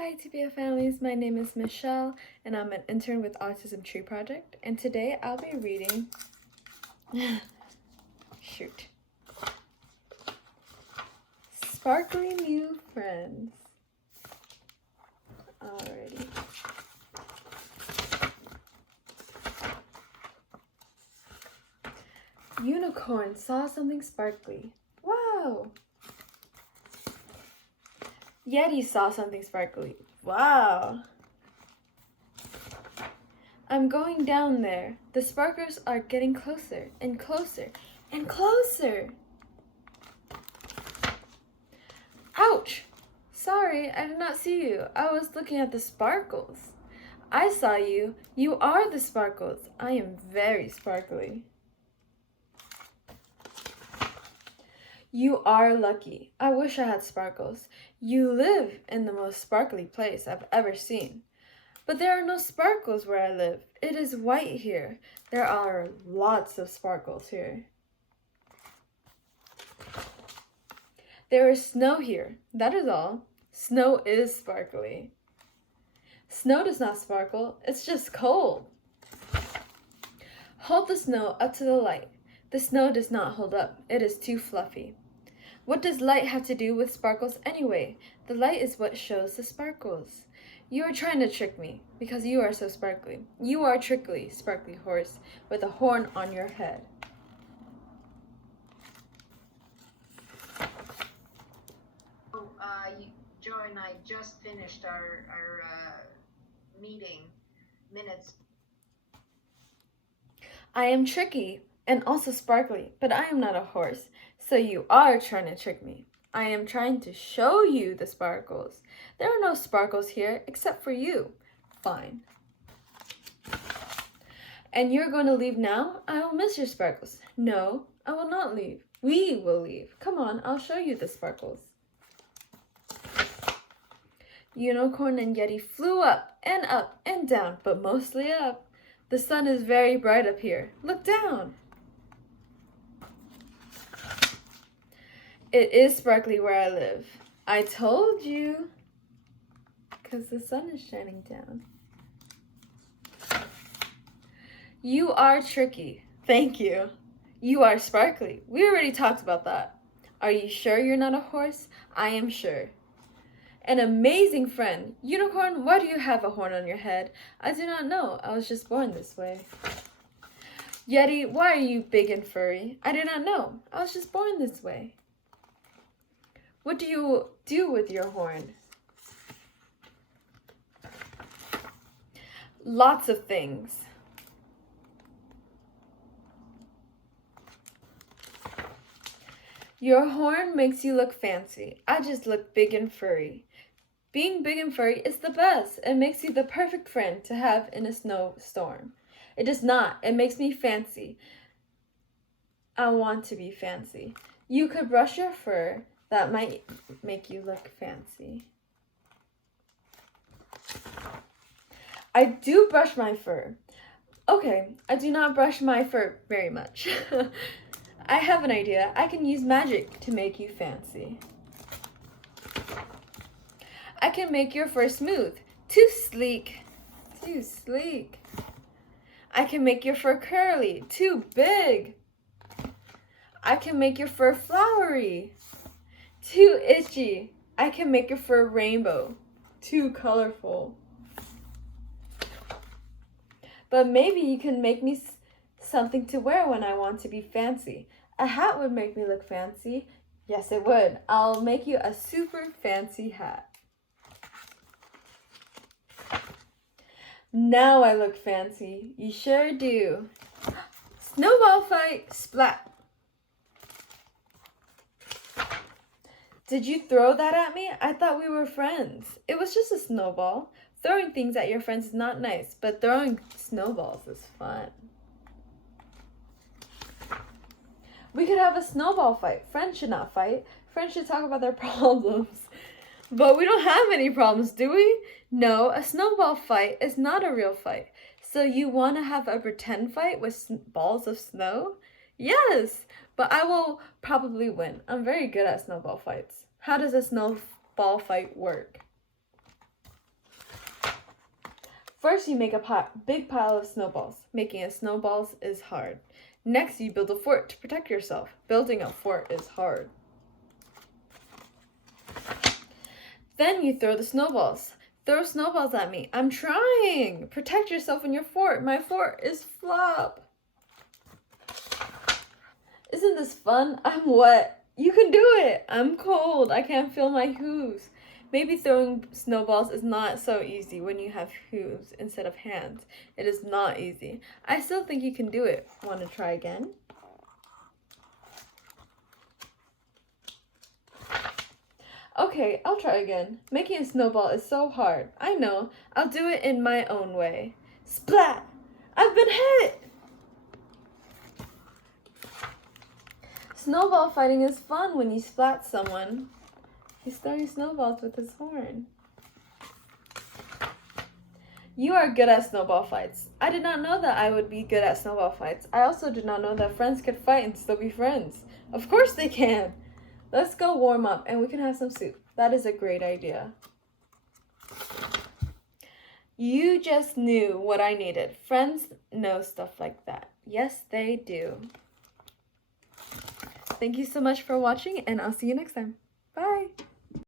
Hi TBF families, my name is Michelle and I'm an intern with Autism Tree project, and today I'll be reading Sparkly New Friends. Alrighty. Unicorn saw something sparkly. Wow! Yeti saw something sparkly. Wow! I'm going down there. The sparklers are getting closer and closer and closer. Ouch! Sorry, I did not see you. I was looking at the sparkles. I saw you. You are the sparkles. I am very sparkly. You are lucky. I wish I had sparkles. You live in the most sparkly place I've ever seen. But there are no sparkles where I live. It is white here. There are lots of sparkles here. There is snow here. That is all. Snow is sparkly. Snow does not sparkle. It's just cold. Hold the snow up to the light. The snow does not hold up. It is too fluffy. What does light have to do with sparkles anyway? The light is what shows the sparkles. You are trying to trick me because you are so sparkly. You are trickly, sparkly horse with a horn on your head. Joe and I just finished our meeting minutes. I am tricky and also sparkly, but I am not a horse, so you are trying to trick me. I am trying to show you the sparkles. There are no sparkles here except for you. Fine. And you're going to leave now? I will miss your sparkles. No, I will not leave. We will leave. Come on, I'll show you the sparkles. Unicorn and Yeti flew up and down, but mostly up. The sun is very bright up here. Look down. It is sparkly where I live. I told you. Because the sun is shining down. You are tricky. Thank you. You are sparkly. We already talked about that. Are you sure you're not a horse? I am sure. An amazing friend. Unicorn, why do you have a horn on your head? I do not know. I was just born this way. Yeti, why are you big and furry? I do not know. I was just born this way. What do you do with your horn? Lots of things. Your horn makes you look fancy. I just look big and furry. Being big and furry is the best. It makes you the perfect friend to have in a snowstorm. It does not. It makes me fancy. I want to be fancy. You could brush your fur. That might make you look fancy. I do brush my fur. Okay, I do not brush my fur very much. I have an idea. I can use magic to make you fancy. I can make your fur smooth. Too sleek. Too sleek. I can make your fur curly. Too big. I can make your fur flowery. Too itchy. I can make your fur rainbow. Too colorful. But maybe you can make me something to wear when I want to be fancy. A hat would make me look fancy. Yes, it would. I'll make you a super fancy hat. Now I look fancy. You sure do. Snowball fight, splat. Did you throw that at me? I thought we were friends. It was just a snowball. Throwing things at your friends is not nice, but throwing snowballs is fun. We could have a snowball fight. Friends should not fight. Friends should talk about their problems. But we don't have any problems, do we? No, a snowball fight is not a real fight. So you want to have a pretend fight with balls of snow? Yes, but I will probably win. I'm very good at snowball fights. How does a snowball fight work? First, you make a big pile of snowballs. Making a snowballs is hard. Next, you build a fort to protect yourself. Building a fort is hard. Then you throw the snowballs. Throw snowballs at me. I'm trying. Protect yourself in your fort. My fort is flop. Isn't this fun? I'm wet. You can do it. I'm cold. I can't feel my hooves. Maybe throwing snowballs is not so easy when you have hooves instead of hands. It is not easy. I still think you can do it. Want to try again? Okay, I'll try again. Making a snowball is so hard. I know. I'll do it in my own way. Splat! I've been hit! Snowball fighting is fun when you splat someone. He's throwing snowballs with his horn. You are good at snowball fights. I did not know that I would be good at snowball fights. I also did not know that friends could fight and still be friends. Of course they can. Let's go warm up and we can have some soup. That is a great idea. You just knew what I needed. Friends know stuff like that. Yes, they do. Thank you so much for watching, and I'll see you next time. Bye.